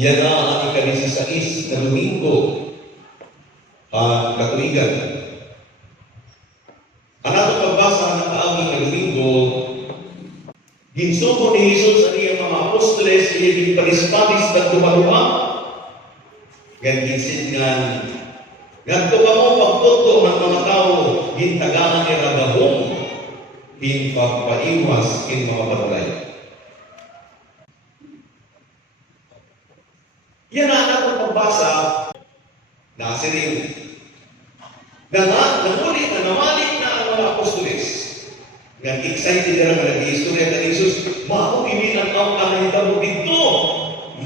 Yan na ang ika-16 na Domingo, katuigan. Ang atong pagbasa ng kaaging na Domingo, ginsugo ni Jesus ang iyang mga apostoles, iyang paris-paris na dumaluha, ganginsin ngadto ka mo pagtuto ng mga tao, gintagaan ni Rabahong, pagpaiwas kin mga barulay. Yan ang atong pagbasa na siring. Namuli na namalik na ang mga apostoles. Nga excited na naman nag-iistorya na Jesus, makukimin ang anahitabo dito.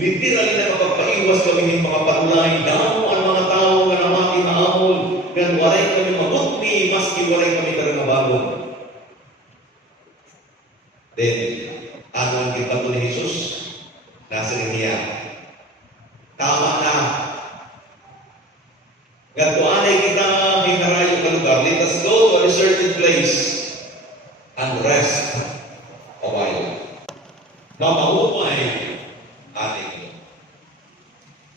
Literal na mapagpaiwas kami ng mga barulay. Damo ang mga tao na namati na amol. Nga waray kami mabukti, maski waray kami karanabagon. Then, ano ang gibato ni Jesus? Nasa niya. Tama na. Gatuanay kita hinarayo ka lugar. Let us go to a certain place and rest a while. Mamahumay ating.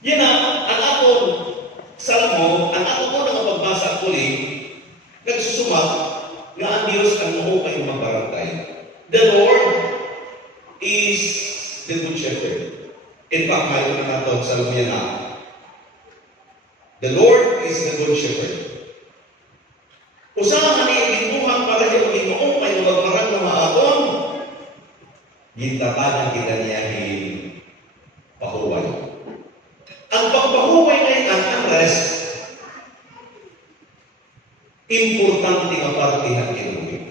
Yan ang atong salmo, ang atong unang pagbasa uli, nagsusumat nga ang Diyos ang mahukay mga barangay. The Lord is the Good Shepherd. In fact, mayroon na natin sa lumya na. The Lord is the Good Shepherd. Usahan niya gintuhan para niya maging may magmarang na maaton, gintatanan kita niya pahuway. Ang pagpahuway ay ang unrest, importante nga parte ng kinumit.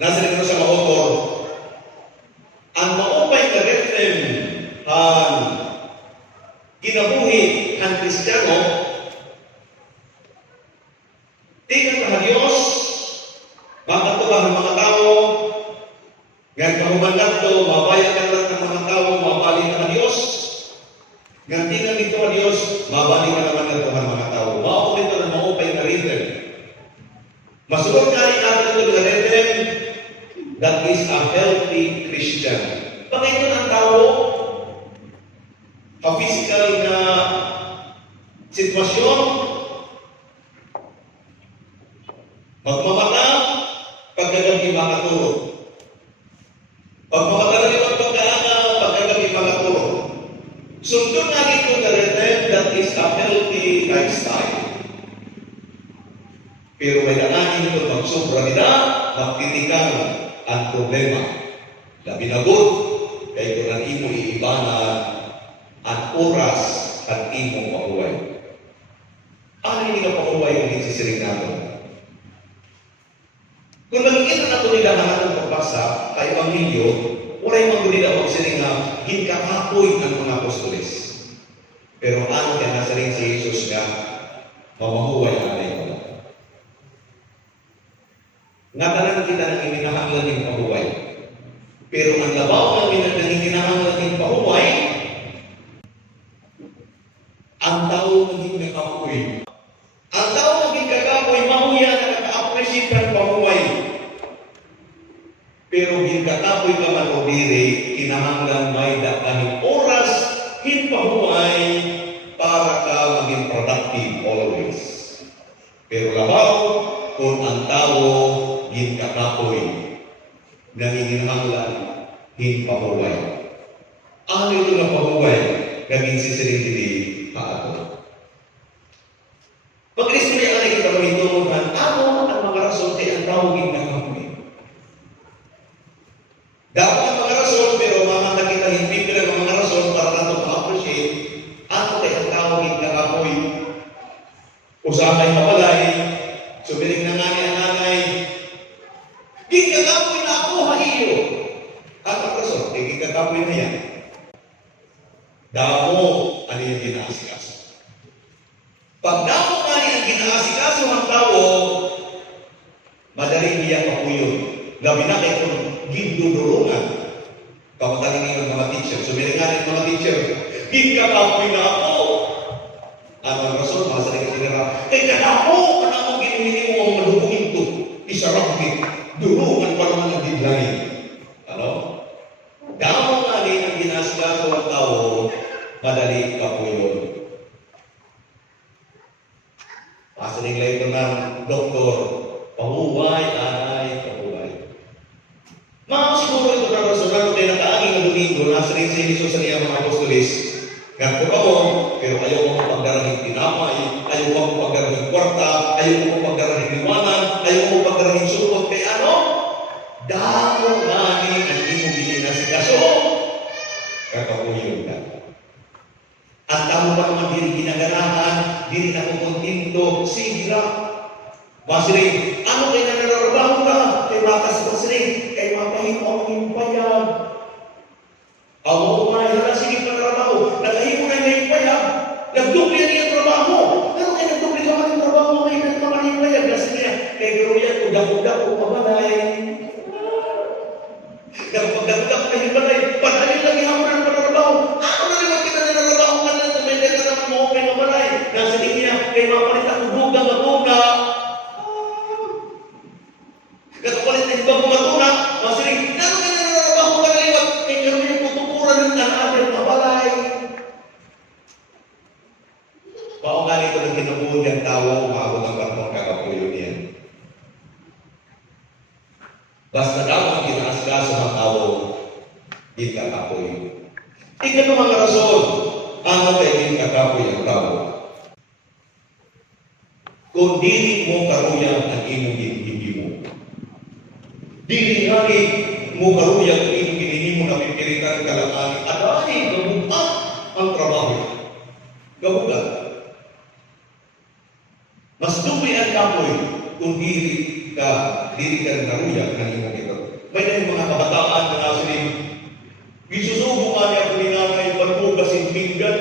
Nasa rin sa mga author, ang maupay na rhythm ang kinabuhi ang Kristiyano, tingnan na Diyos, makatuwa ng mga tao, ngayon kahumandag to, mabayan ka lang ng mga tao, mabalik ka ng Diyos, ngayon tingnan dito ang Diyos, mabalik ka naman ng mga tao. Maupay ito ng maupay na rhythm. Masunod ka rin natin ito na rhythm, that is a healthy Christian. Pag ito ng tao, physical na sitwasyon, magmamata, pagkagabi makaturo. Pagmamata na rin pagkaaga, pagkagabi makaturo. Sundon nga ito na rhythm, that is a healthy lifestyle. Pero may nanahin ito magsobra nila, magtitikan ang problema. Labi na good, kaya ito nang imo iibanan ang oras at imong pahuway. Ano hindi ka pahuway kung hinsisiring natin? Kung nakikita nato nila ang atong pagbasa kay Evangelyo, uray man nila magsiring nga hinkakapoy ang mga apostoles. Pero ano kaya nasa rin si Jesus nga mamahuway natin ko. Nga talang kita nang iminahanglan ng pahuway. Pero ang labaw namin nang iminahanglan ng pahuway, ang tao maging nakapoy. Ang tao maging kakapoy, mahuya na naka-appreciate ng pahuway. Pero ginkakapoy ka man o diri, kinahanglan may dakahing oras, hinpahuway, para ka maging productive always. Pero labaw, kung ang tao ginkakapoy, nanginginahanglan, hinpahuway. Ano ito na pahuway? Gaging sisiring-dili paato. Pag-istorya na kita mahitulungan, ano ang mga rason kaya ang tawagin na kapoy? Dapat ang mga rason, pero mga nakita hindi pila ng mga rason para nato ma-appreciate, ano kaya ang tawagin na kapoy? Usamay mawalay, sumiling na nga ang nanay, gigagapoy na ako, hahiyo. At ang rason, gigagapoy na yan. Damo, ano yung ginaasikaso? Pag damo ka ang ginaasikaso ng tao, madaling niya papuyon. Labi na kayo kung gindudurungan. Kapataling ng mga teacher. Sumiringan ng mga teacher, gigagapoy na ako. Ang rason, mga sa nagkasinira, kadamo, kanamo ginuhini mo ang malubungin to. Isarapit, durungan pa naman ang biglayin. Ano? Damo nga rin ang ginasikaso ng tao, nagsiling si Jesus sa iyang mga apostolis, nga ko ako, pero ayaw mo pagdarahing tinapay, ayaw mo pagdarahing kwarta, ayaw mo pagdarahing liwanan, ayaw mo pagdarahing supot, kay ano? Damo nani ang imo ginasikaso, kakapuyon ka. At tamo pa naman diri ginaganahan, diri na kukuntinto, sige lang. Masiling, ano kayo na nararabaho ka? Kay bakas masiling, kay mapahimo ang iyong payag. Ang mga hala, sige pa trabaho, nagahimo na yung payag, nagdupli na yung trabaho. Ano kayo nagdupli ka man yung trabaho, may nagkaman yung payag, kasi niya, kay Gruya, udak-udak o kabalay. Nagpagdagudak ka yung balay, padalin lagi hamon ang trabaho. Ano na naman kita na narabaho ka na, tumenda ka naman mo kay mabalay. Nasa niya, kay mapalit ang duga. Nagpalit ang ibang matuna, masiling, ano ka na narabaho ka na liwat, kay Gruya, tutukuran ng tanabel mabalay. Paungan ito ng kinabuhi ang tawa, umabot ang kartong kakapuyo niya. Basta daw ang kinaasgaso ng tao, di kakapoy. Ika mga rason, ano kayo di kakapoy ang tao? Kung dili mo karuyan ang imong ginhindi mo. Dili ngani mo karuyan ang imong ginhindi mo na pipiritan kalakani. Adani, gabugat ang trabaho. Gabugat. Mas dumi ang kapoy kung dili ka karuyan ng imong ito. May na mga kabataan na nasiling, isusubo ka niya kung ninangay pagbugas yung pinggan.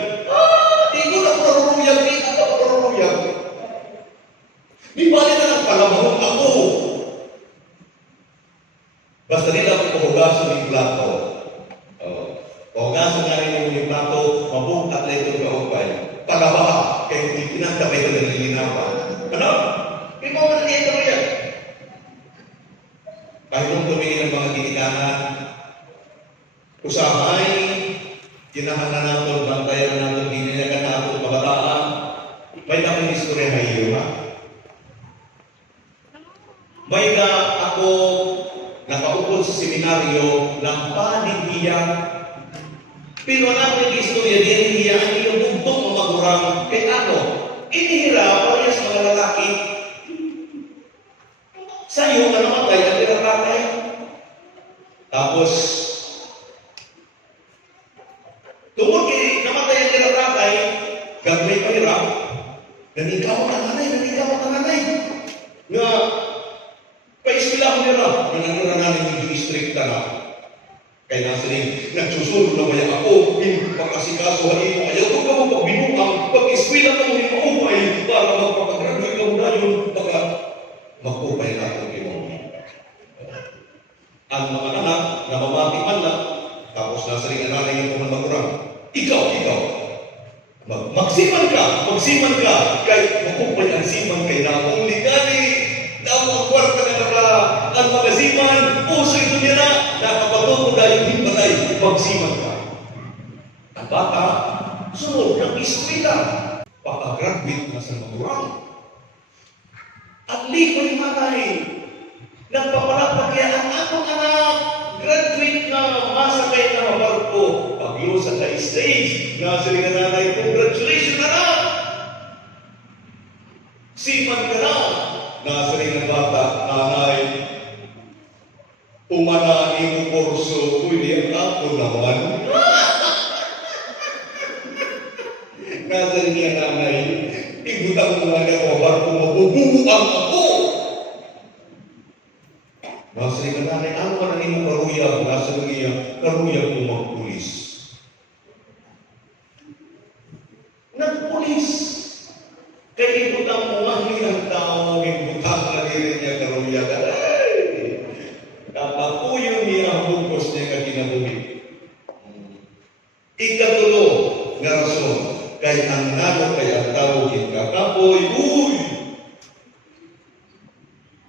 Di ko na paruruyag, di ko na paruruyag. Di bali na lang palamahong ako. Basta nila ako pahugasan yung plato. Pahugasan nga rin yung plato, mabuhat na ito kaupay. Palabaha, kaya hindi pinagda kayo ng lilinapan. Ano? Ikaw na niya ito yan. Kahit nung tumingin ang mga ginikanan, usamay, kinahan na natin, bantayan na natin, gininagan na natin, kabataan, may daming istorya na iyo, ha? May na ako nakaupod sa seminaryo ng panighiyan, pero namin ang istorya din niya ang iyong bugtong o magurang kay ano? Inihira para sa mga lalaki. Sa iyo ka namatay ang tinatay. Tapos, tungkol kay namatay ang tinatay, gagawin pa hirap, nanikaw ang nanay. Nga, pa-ispilang nila, nananira namin yung distrikta na. Kaya nasiling, nagsusunod na maya ako, pagkasikasuhain mo, ayaw ko ka mo pagbinuang, pag-ispila ka mo yung maupay, para magpapagraduate ka mo na yun, baka magupay na ako kayo. Ang mga anak, namamati man na, tapos nasiling ananay yung mga magurang, ikaw, magsiman ka, kay magupay ang siman kay nakuli gani, ang kwarta na naka, ang magasiman, puso ito niya na, nakapatuto dahil himbalay, magsiman ka. Ang bata, sunod ng eskwela, pagka-graduate na sa magurang. At liko'y matay, nagpapalapagya ang akong anak, graduate na, masakay na mabarko, pag-iyo sa stage, nasa rin nanay, congratulations anak! Siman ka na! Nasa rin ng bata, nanay, umanani mo kurso, uy, ako naman. Nasa rin niya nanay, ibutang mo nga niya ko, barko mabubuang ako. Nasa rin ng nanay, ano ka na ni mo karuyag, nasa rin niya, karuyag mo magpulis. Nagpulis. Kaya ibutang mo nga nilang tao, ibutang na rin niya karuyag. Kapapuyo niya ang bukos niya kaginabuhi. Ikatulo nga rason, kay ang nano kay ang tao kakapoy,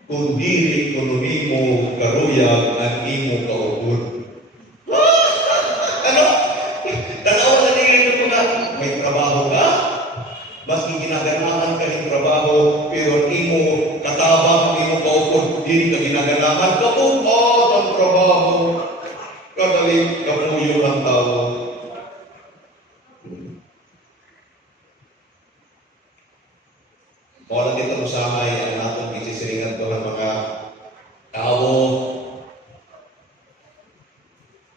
kung dili kuno mo karuyag at imo kaupod. Ano? Tanawa na rin ito na, may trabaho ka? Mas ginaganahan ka ng trabaho, pero imo katabang, imo kaupod, dili ka ginaganahan, kaupod ang trabaho. Kagaling kapuyo ng tao. Wala dito usahay ang natong isisiringan ko ng mga tao.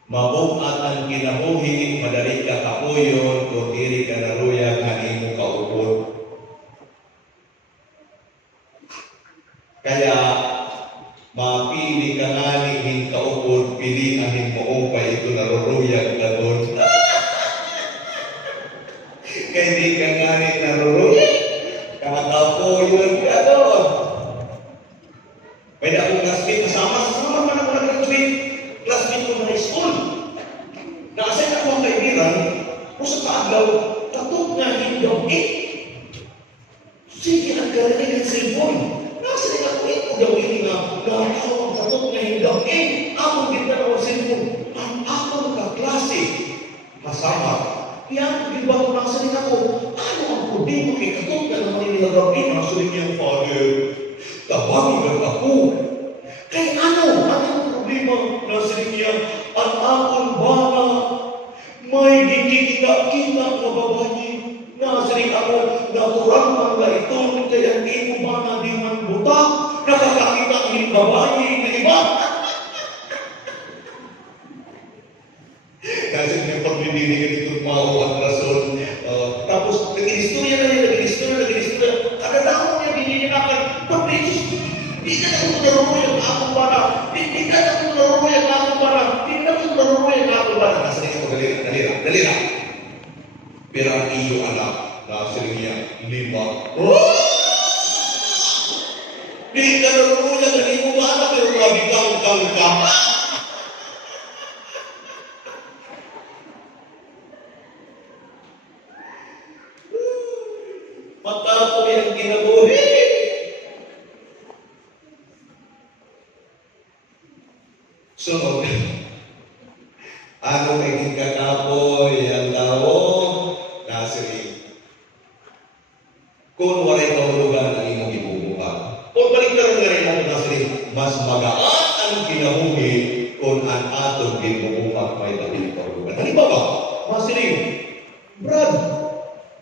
Mabuhat ang kinabuhi, madali ka kapuyon, kung diri ka naruya, kanimo kaupod. Kaya, mapili ka nga ni kaupod, pilihanin mo upay ito naruruyag ka doon. Kaya di ka nga ni naruruyag, kakapuyon ka doon. Pwede akong classmate kasama man ako nag-graduate. Classmate ko na high school. Na-assign ako ang kaibigan, kung sa kaaglaw, tatot nga hindaw sige, ang garinig ang cellphone. Nasa ako ito daw nga, gagaw ang tatot nga hindaw Among kita na ang cellphone. Ang akong kaklase, kasama. Yan, di ba kung nasa ako, ano ang problema kay katot nga naman nilagaw nasa niyang father. Tabangin ang ako. Kay ano ang problema nasa niya? Ang akong bana, may dikita-kita na babae. Nasa rin ako, naturang man na ito, kaya hindi mo bana di man buta. Nakakakita ang babae na iba. Kasi may paglilinig itong mao at rason. Tapos, nag-inistorya na yun, nag-inistorya. Kadadaan niya, bininilakan. Pag-Jesus, di ka na kung naruruyan na akong bana. Di ka na kung naruruyan na akong bana. Di ka na kung naruruyan na akong bana. Nasa rin ako, dalira. Pero ang iyo anak, nasa rin niya, 5. Oh! Di ka naruruyan na imo bana, pero mabitang-tang ka. Matapo yung kinabuhi. So, ano naging kakapoy ang tao? Nasiri. Kung wala'y kahulugan ang imong ibubuhat. Kung baliktaran nga rin ako nasiri, mas magaan ang kinabuhi kung ang atong ibubuhat may daling kahulugan. Halimbawa, nasiri, Brad,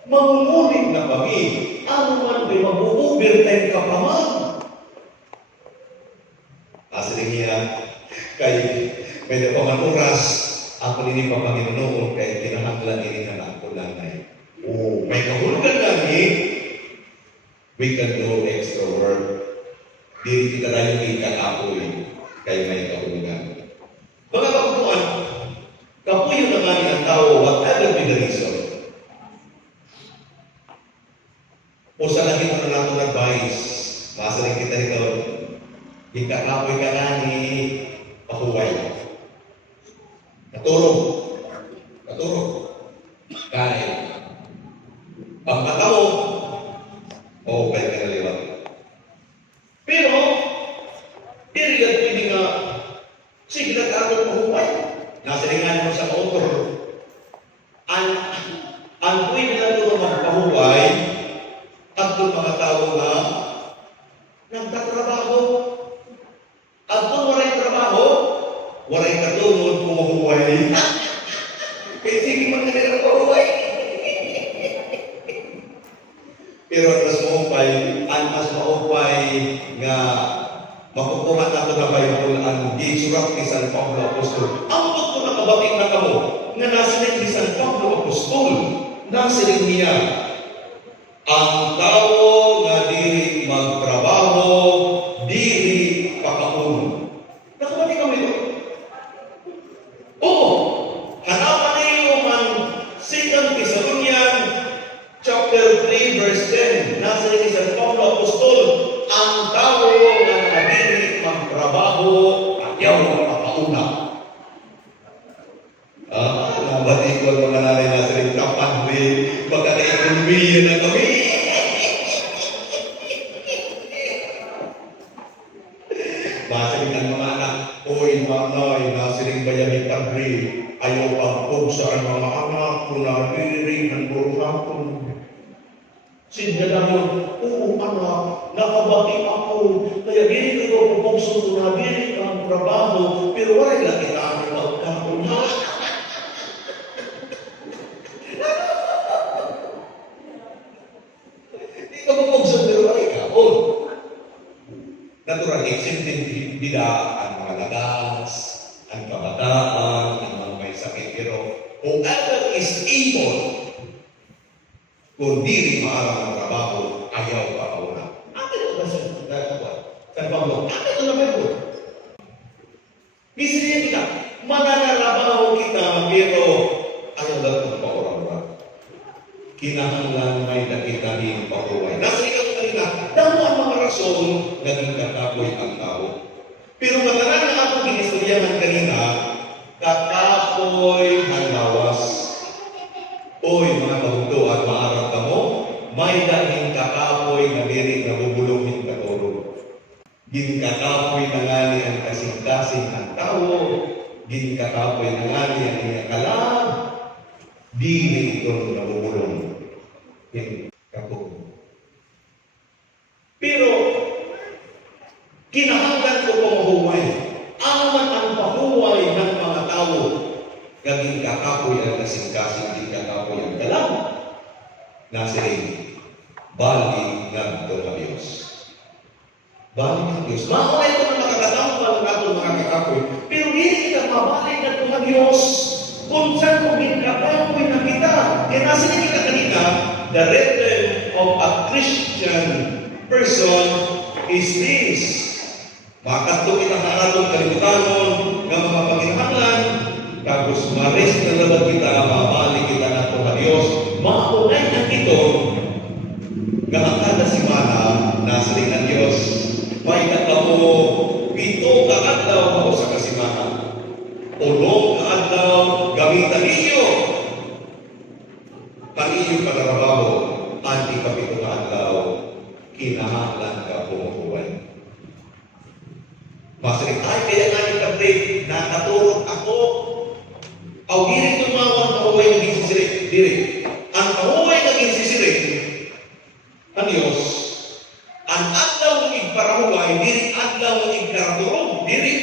mamumunin na kami, ano man may mag-overtime ka pa man. Nasiri niya, kay may napaman oras, ako nini pa Panginoon, kaya kinahanglan nini na ako lang na may kahulugan lang we can do extra work. Dili kita na yung ikakapoy, kaya may kahulugan. Mga kapuan, kapuyo naman ang tao, whatever be the reason. O sa lagi mo na natin advice, masaling kita ito, ikakapoy ka na ni pahuway. Katulog. Kain. Pagkatao, okay ka na liwat. Pero, diriyan pwede nga, sige na kakot pahuway. Nasa ringan mo sa author. Ang pwede na ito magpahuway, at kung mga tao na nagtatrabaho. At kung waray trabaho, waray katulog kung mahuway. Kaya sige man na nila pahuway. Pero ang mas maupay nga makukuha na ito na Bible ang gisurat ni San Pablo Apostol. Ang ko nakabating na kamo nga nasinig ni San Pablo Apostol, nasinig niya ang tao nga diri magtrabaho, diri pakauno. Nakabating kamo ito? Oo. Hanapan niyo ang 2 Thessalonians chapter 3 verse 10. Nasa ni San Pablo Apostol, ang tao nga nabili magtrabaho, ayaw magpapauna. Nabati ko mga nanay na sa rin kapatid, baka na-ekonomiya na kami. Masaling ang mga anak, oy, manay, nasiling bayani padre, ayaw pagpog sa mga anak, kung nabiri ng burhapon. Sinda namin, oo anak, nakabati ako, kaya gini ko pagpugso ko nabiri ang trabaho, pero wala lang kita ang pagkakon. kadas, ang kabataan, ang mga may sakit. Pero whoever is able, kung di maarang ang trabaho, ayaw pa kauna. Atin ba sa Pablo? Atin na ba ito? Bisaya kita, mananarabaho kita, pero ayaw lang ang paura-ura. Kinahanglan may nakita rin pahuway. Nasa ikaw kanina, damo ang mga rason naging katapoy ang tao. Pero matanan na akong ginistoryahan kanina, katapoy ang lawas. Oy, mga kabundo at maarang kamo, may dahing kakapoy na diri na bubulungin ka oro. Ginkakapoy na nga ni ang kasing-kasing ng tao, ginkakapoy na nga ni ang iyakalag, dili itong nabubulong. Kapo. Pero, kinahanglan ko pamahuway. Aman ang pahuway ng mga tao, gaging kakapoy ang kasing-kasing, ginkakapoy ang kalag. Nasa rin, balik ng mga Diyos. Balik ng Diyos. Makulay ko ng nakakatawa pa ng ato mga kakapoy. Pero hindi kita mabalik ng mga Diyos. Kung saan kong ginkakapoy na kita. Kaya nasa rin kita kanina, the rhythm of a Christian person is this. Makato kita sa atong kalibutanon ng mga paginahanglan, tapos mares na naman kita, mabalik kita na ito sa Diyos. Maunay na ito, kada simana, nasa rin ang Diyos. May katamo, 7 kaadlaw ako sa kasimana. 8 kaadlaw, gamitan ninyo. Pag-iyo panarabaho, anti ka 7 kaadlaw, kinahanglan ka pumuhuway. Masalik tayo, kaya nga ni Kapre, nakaturot ako. Aw diri tumawag na huway naging sisirik. Diri. Ang huway naging sisirik, ang Diyos, ang adlaw ng igparahuway, diri adlaw ng igkaraturog, diri.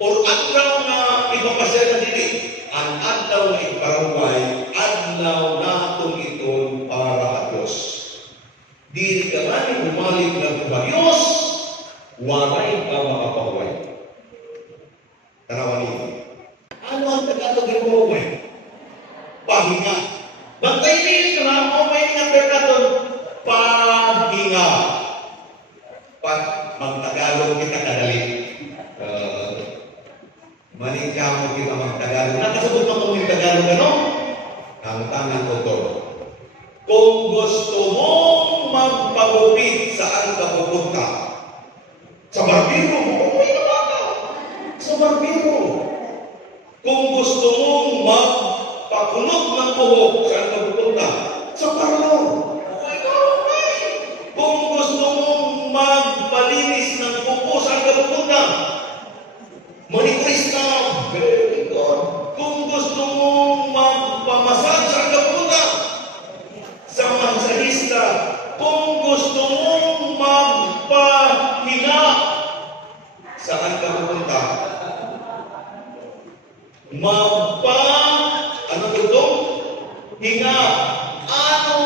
Or adlaw na ipapasya na diri. Ang adlaw ng igparahuway, adlaw natong iton para sa Diyos. Diri ka man bumalik ng Diyos, waray ka makapahuway. Tarawan niyo. Ano ang Tagalog ng huway? Pahinga. Bantay din ka na, huway nga pernaton, pahinga. Mag-Tagalog kita kadali. Maningkamo kita mag-Tagalog. Nakasabot mo kung yung Tagalog, ano? Ang tangan ko to. Kung gusto mong magpagupit, saan ka pupunta? Sa barbero, okay na ba ka? Sa barbero. Kung gusto mong magpakulot ng buhok, saan ka pupunta? Sa parlor. Okay ka, okay. Kung gusto mong magpalinis ng pupo, saan ka pupunta? Manikurista. Very good. Kung gusto mong magpamasal, saan ka pupunta? Sa mansahista. Kung gusto mong magpahinga, saan ka pupunta? Ano ito? Hinga. Ano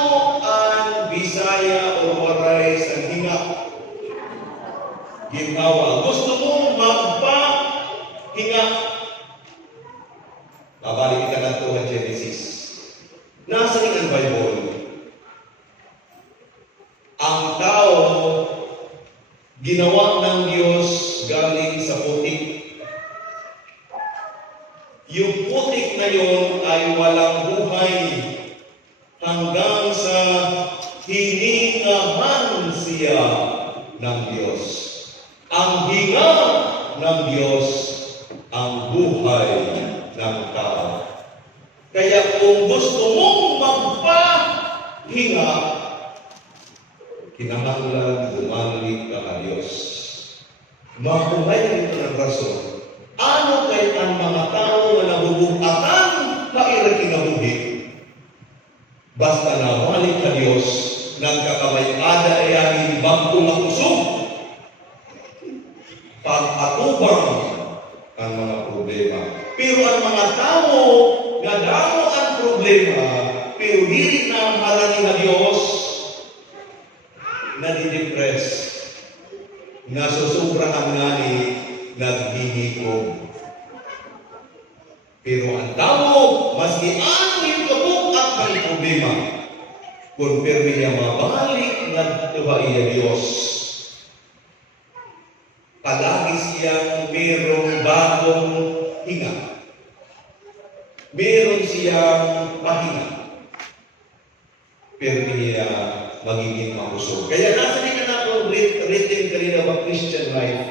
ang Bisaya o waray sa hinga? Ginhawa. Gusto mong magpahinga? Babalik kita na ito sa Genesis. Nasa rin ang Bible. Ang tao ginawa ng Diyos galing sa putik. Yung putik na yun ay walang buhay hanggang sa hiningahan siya ng Diyos. Ang hinga ng Diyos ang buhay ng tao. Kaya kung gusto mong magpahinga, kinahanglan bumalik ka sa Diyos. Mabuhay ito ng rason. Ano kay ang mga tao na nabubukatan na kinabuhi? Basta na balik sa Diyos, nagkakamay-ada ay ang bagong makusog. Pag-atubang ang mga problema. Pero ang mga tao na damo ang problema, pero dili na marami na Diyos, nadidepress, nasusobrahan nga ni naghihikom. Pero ang tao, maski ano yung kabukak ng problema, kung permi niya mabalik na tuwa iya Diyos, palagi siyang merong bagong hinga. Meron siyang pahinga. Pero niya magiging makusog. Kaya nasa di ka na written kanina ba Christian life,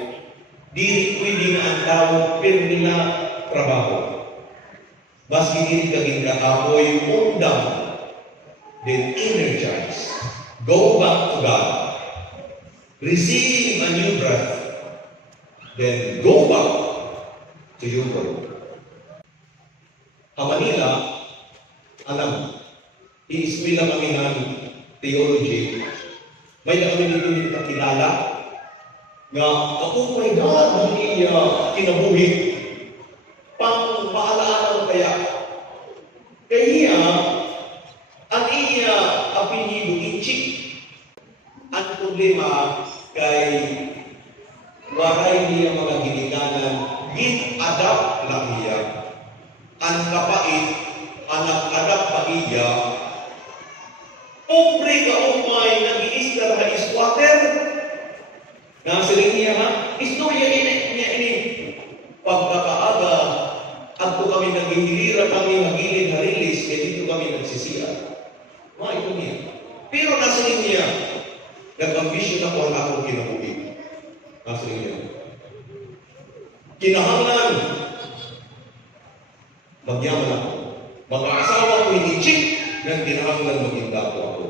di pwede na ang tao, pero nila trabaho. Mas hindi kaging kaapoy, undang, then energize. Go back to God. Receive a new breath. Then go back to your work. Ang Manila, alam, i-eskwela kami ng theology. May na kami dito kakilala nga, oh my God, hindi kinabuhi. Pang maalaan kaya. Kaya, ang iya apelido, Inchik. Ang problema kay waray niya mga ginikanan, gin-adapt lang niya. Ang kapait, anak-anak pa iya, pobre ka umay, nag-iista na squatter. Nasa rin niya ha, istorya ini. Pagkakaaga, agto kami naghihilira kami, magilid harilis, kaya dito kami nagsisiya. Ito niya. Pero nasa rin niya, nag-ambisyon ako ang akong kinabuhi. Nasa rin niya. Kinahanglan, magyaman ako. Mag-aasawa ko ini-check ng kinahanglan maging dapo ako.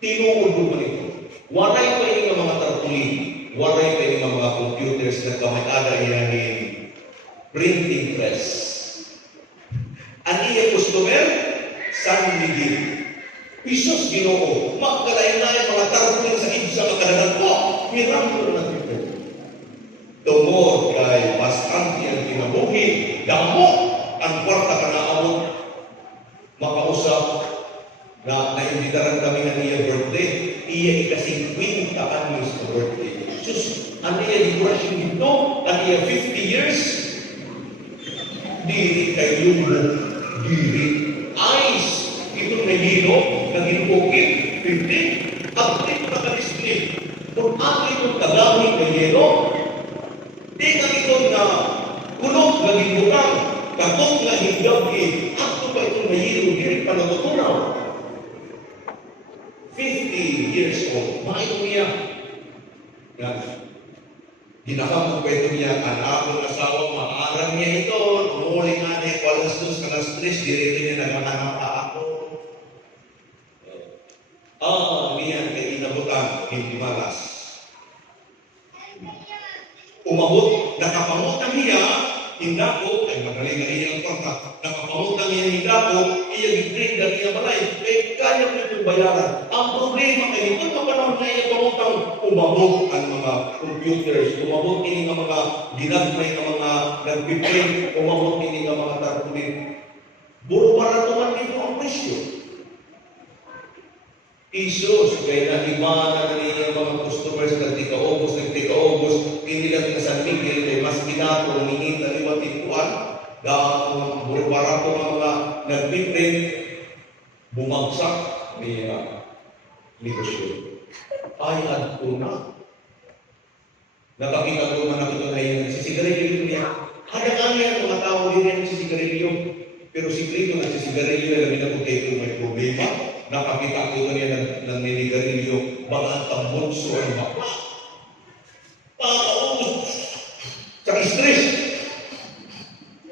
Tinuod ko man ito. Waray pa yung mga tarpulin. Waray pa yung mga computers na kamay-ada iyahin printing press. Ang iya customer, San Miguel. Isus Ginoo, magkalain-lain mga tarpulin sa idsa makadanan ko. Miraculo na ito. Tungod kay bastante ang kinabuhi, damo ang kwarta ka na amon makausap na naimbitaran kami ng iya birthday, iya ika-50 anyos na birthday. Sus, ano iya dekorasyon dito? Ano iya 50 years? Diri kay Lumbo, diri. Ice, itong nahilo, nag-inukit, 50, update na ka-display. Kung ano itong tagamit na yelo, di ka itong na kulog, naging bukang, kakot na hinggabi, ato pa itong nahilo, diri pa natutunaw. 50 years old, maayong niya. Yan. Hinakamot pa ito niya, ang akong asawa, maarang niya ito, umuli nga niya, walang sus, kanas stress, dirito niya naghahanap pa ako. Niyan, kay inabutan, hindi malas. Umabot, nakapamutang niya, hindako, ay magaling na iyang kontak, nakapamutang niya hindako, iya gitrin na niya balay, kaya ko itong bayaran. Ang problema ay ito na panahon na iya pamutang, umabot ang mga computers, umabot ini ng mga ginagmay ng mga nagpiprint, umabot ini ng mga tarpulin. Buro para tuman dito ang presyo. Isos, kaya na-imana na niya mga customers nagtika-obos, hindi lang na San Miguel, ay mas ginato, nangingit na liwat ikuan, dahil buro para po mga nagpiprint, bumagsak niya negosyo. Ay, ad po na. Nakakita ko man ako na yung nagsisigarilyo niya. Hada-hada yan mga tao din yan nagsisigarilyo. Pero sikreto na nagsisigarilyo na lamin ako kayo may problema. Nakakita ko niya ng ninigarilyo. Baka ang tambonso ay bakla. Pakaubos. Sa stress.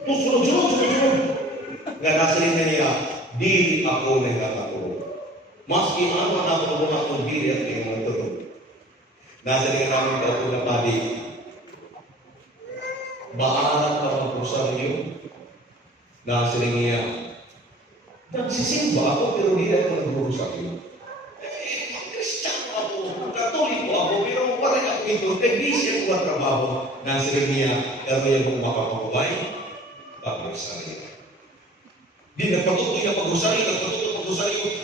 Sunod. Nga nasa rin na niya, di ako nagkakatulog. Maski ano na ako na akong dili at yung mga tulog. Nasa rin namin daw ko na padi. Baaran ka mag-usaryo. Nasa rin niya, nagsisimba ako pero di ako nag-usaryo. Mag-Kristiyano ako, Katoliko ako, pero wala ako ito. Tegnisi ako ang trabaho. Nasa rin niya, gagawin kong makapagubay, pag-usaryo. Di nagpatutoy na pag-usaryo,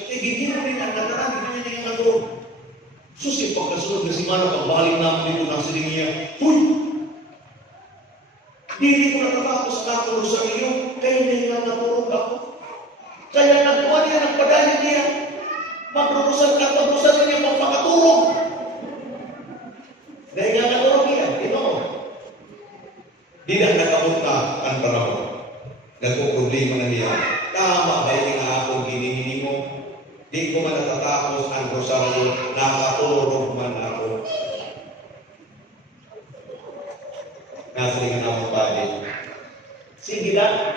hindi na rin ang natarang, hindi na yung ano. Susi, pagkasunod na si Mana, pagbalik namin dito, nasa rin niya, huy! Dili ko natatapos ang ako sa iyo, kaya hindi nga natulog ako. Kaya nagkuha niya, nagpadayon niya. Magrurusan niya pang makatulog. Dahil nga natulog niya, di na nakapunta ang trabaho. Nagpuproblema na niya. Tama ba yung akong ginihini mo? Di ko man natatapos ang rosaryo, nakatulog man ako. Nasa nga naman pali. Sige lang.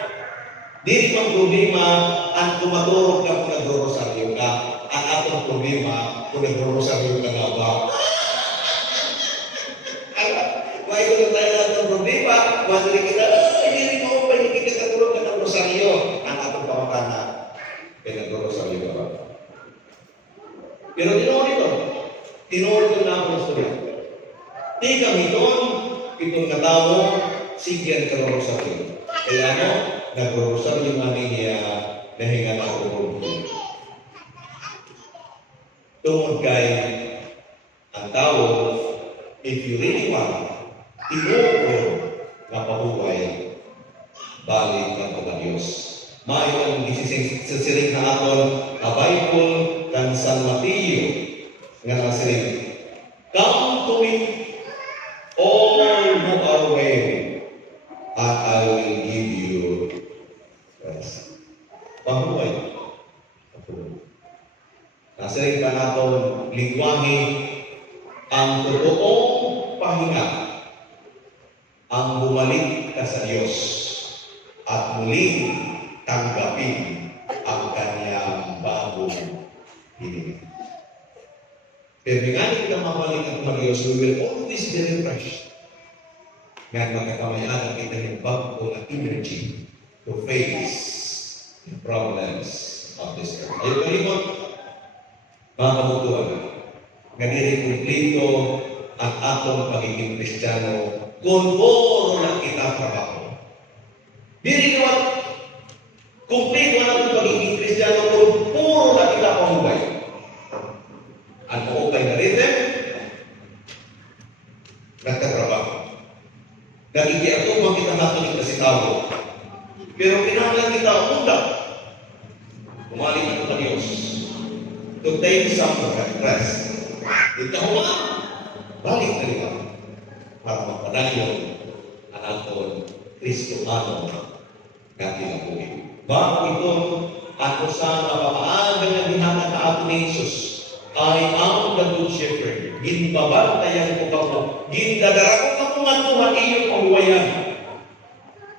Di mang problema ang tumatulog ka kung nagro-rosaryo ka. Ang atong problema kung nagro-rosaryo ka nga ba? May ito tayo natin ang problema. Masali kita, hindi mo pa hindi kita tulog ka ng rosaryo. Ang atong pamakana, kaya nagro-rosaryo ka ba? Pero tinuloy ko na ako ng storya. Di kami doon, itong katao, sigyan ka ng rosaryo. Kaya nagro-rosaryo namin niya nahinga na ako. Tungod kay ang tao, if you really want, tinuod na pahuway, balik na ito ng Diyos. Maayong ang isisiring na aton, a Bible kan San Mateo, nga nasiring, come to me, all who are weary, and I will give you rest. Pahuway. Nasiring pa natin, lingwahe, ang totoong pahinga, ang bumalik ka sa Diyos, at muling tanggapin ang kanyang bagong hiling. Pero nga kita mabalik ang Diyos, we will always be refreshed. Ngayon magkakamayaan kita yung bagong energy to face the problems of this earth. Ayaw kalimot, mga kabutuan, nga nire-kumplito ang atong pagiging Kristiyano kung puro lang kita trabaho. Diri naman, kumplito ang atong pagiging Kristiyano kung puro lang kita pamuhay. Ang maupay na rhythm, nagtatrabaho. Nagigiatubang kita natin kasi tao. Pero kinahanglan kita umunda. Umalik na sa Diyos. To take some rest. Ito ba? Balik na rin para magpadayon ang aton Kristo-ano na kinabuhi. Bago ito, ako sa mapapaaga na dinata ka ato ni Jesus, I am the good shepherd. Ginbabantayan ko ka po. Gindadara ko ka po nga tuhan iyong pahuwayan.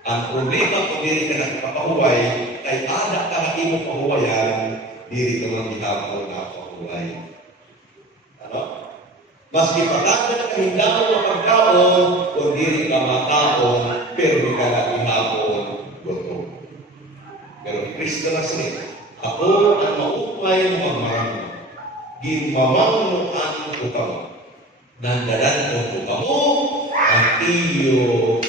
Ang problema kung diri ka nagpapahuway, kay ada ka na iyong pahuwayan, diri ka lang gitapon na pahuway. Ano? Mas ipatagda na kahindaw ng pagkaon, kung diri ka makaon, pero di ka na ihapon, gutom. Pero Kristo na siya, ako ang maupay ng magmarami. Ginmamang ko kamo. Nandadan ko kamo ang iyo